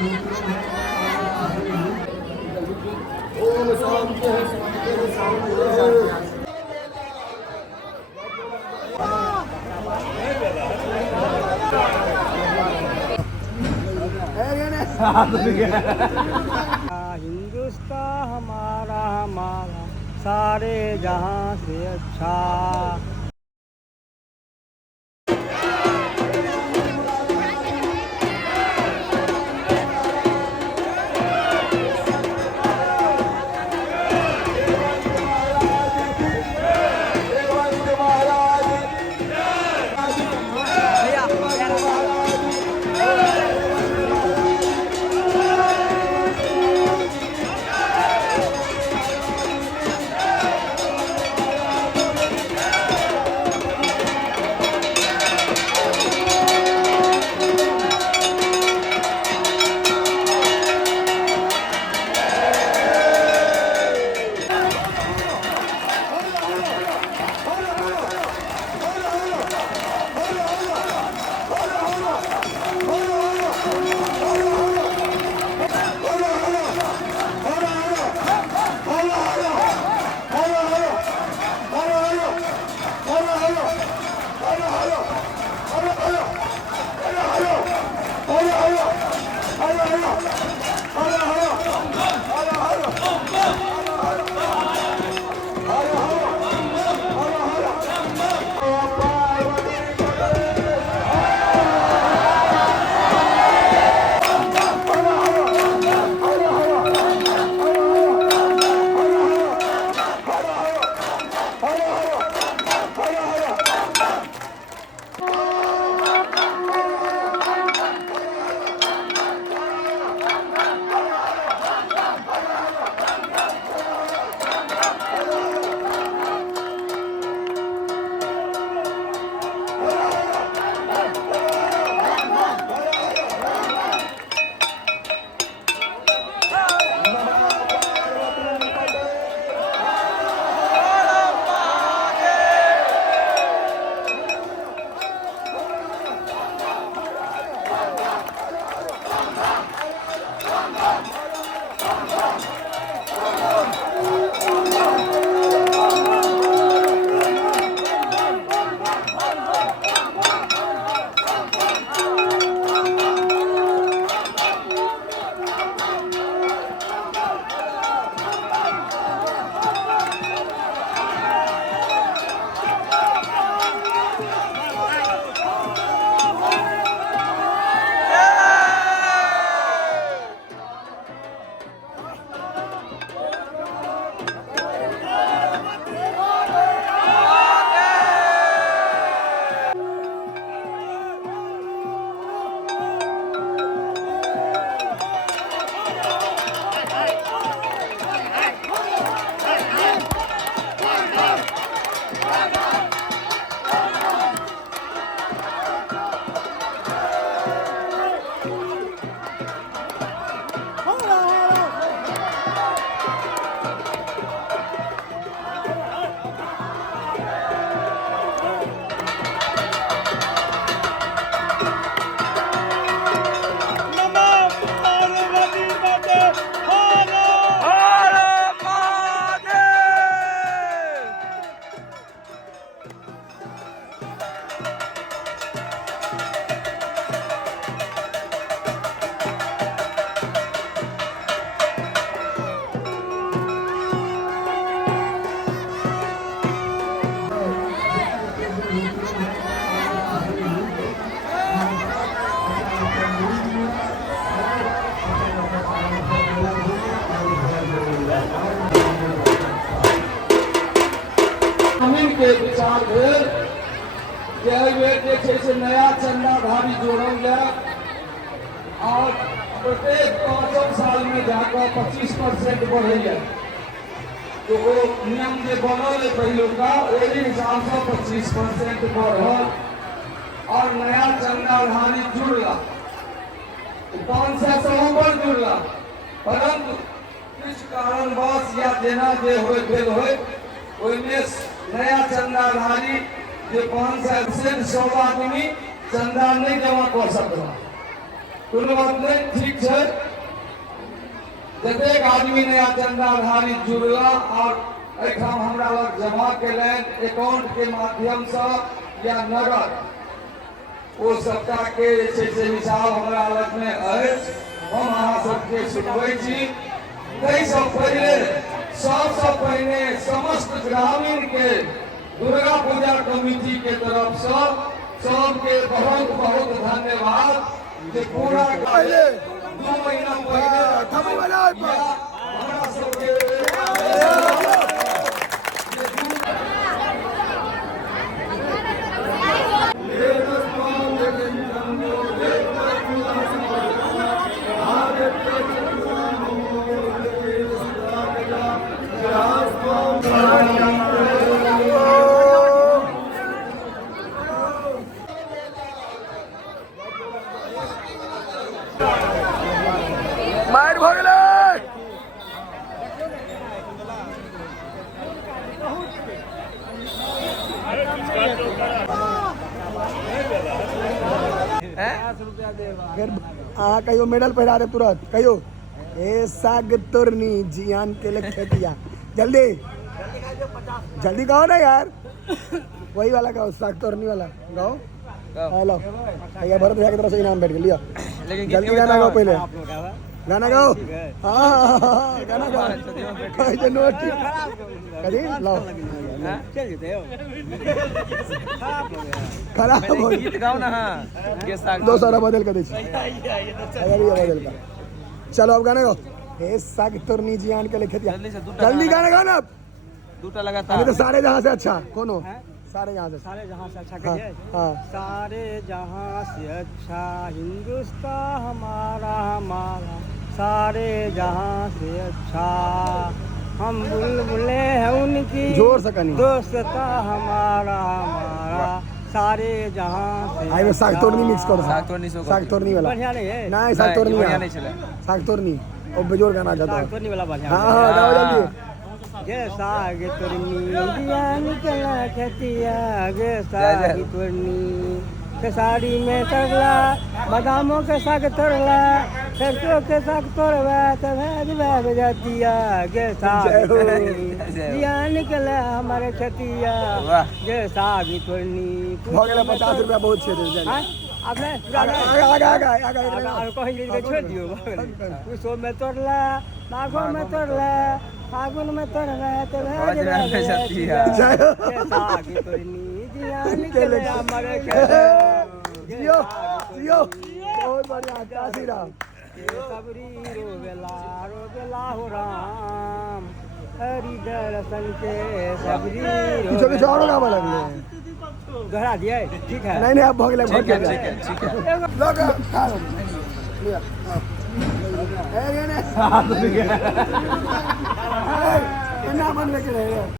ओम शांति शांति। हिंदुस्तान हमारा हमारा सारे जहां से अच्छा। के विचार भेल जे नया चंदाधारी जोड़ल जाए और प्रत्येक 5 साल में जाकर 25% बढ़े। तो वो नियम जो बनल पहलू का वही हिसाब से 25% बढ़ल और नया चंदाधारी जुड़ला 500 से ऊपर जुड़ला। परंतु कुछ कारणवश या जेना जे होय नया चंदाधारी जो 500 से 100 आदमी चंदा नहीं जमा कर सकता। कोनो बात नहीं, ठीक है। जतेक आदमी नया चंदाधारी जुड़ला और एठाम हमरा लग जमा केलनि अकाउंट के माध्यम से या नगद, वो सबटा के जे छै से हिसाब हमरा लग में अछि। हम अहाँ सबके सुनबै छी। ताहिसँ पहिले सबसँ पहिने समस्त ग्रामीण के दुर्गा पूजा कमिटी के तरफ से सबके बहुत बहुत धन्यवाद जे पूरा 2 महीना पहले हमरा सबके मार भोगले हाँ कहियो मेडल पहरा दे तुरंत कहियो ए साग तोरनी जियान के लखतिया जल्दी जल्दी गाओ ना यार वही वाला गाओ साग तोरनी वाला गाओ हेलो भैया भरत भैया की तरफ से इनाम बैठ गया जल्दी गाना गाओ पहले गाना गाओ हाँ गाना गाओ नोट कभी लाओ खराब हो गीत गाओ ना। हाँ 200 बदल कर दीजिए बदल का। चलो अब गाना गाओ हे साग तोरनी जियान के लिखे जल्दी गाना गाओ ना। दूटा लगातार अभी तो सारे जहां से अच्छा कौन हो सारे जहाँ से अच्छा हाँ, कहिए हाँ। सारे जहाँ से अच्छा हिंदुस्तान हमारा हमारा सारे जहाँ से अच्छा हम बुलबुले हैं उनकी जोर से कनी दोस्ता हमारा हमारा सारे जहाँ से आई में साग तोरनी मिक्स करो साग तोरनी वाला बढ़िया नहीं है नहीं साग तोरनी बढ़िया वाला नहीं चला। साग तोरनी और बेजोर गाना चाहता साग हूँ तोरनी वाला बढ़िया हाँ हाँ गाओ जल्दी गे साग तोरनी दिया निकला खतिया गे साग तोरनी खेसारी में तरला बादामों के साग तोड़ला सरसों के साग तोड़वा तो भेज जातिया गे साग तोरनी दिया निकला हमारे खतिया गे साग तोरनी हो गया 50 रुपया बहुत छे दे आपने आगे कहीं छोड़ दियो उसो में तोड़ला माघों में तोड़ला फागुन में तोड़ला तो भेज जातिया गे साग तोरनी दिया निकला हमारे जियो जियो बहुत बढ़िया काशी राम सबरी रोगेला हो राम हरि दर्शन के सबरी पीछे पीछे और गावा लगले दोहरा दिए ठीक है नहीं आप भोगले ठीक है लोग खाओ लिया ए गने ना बन के रहे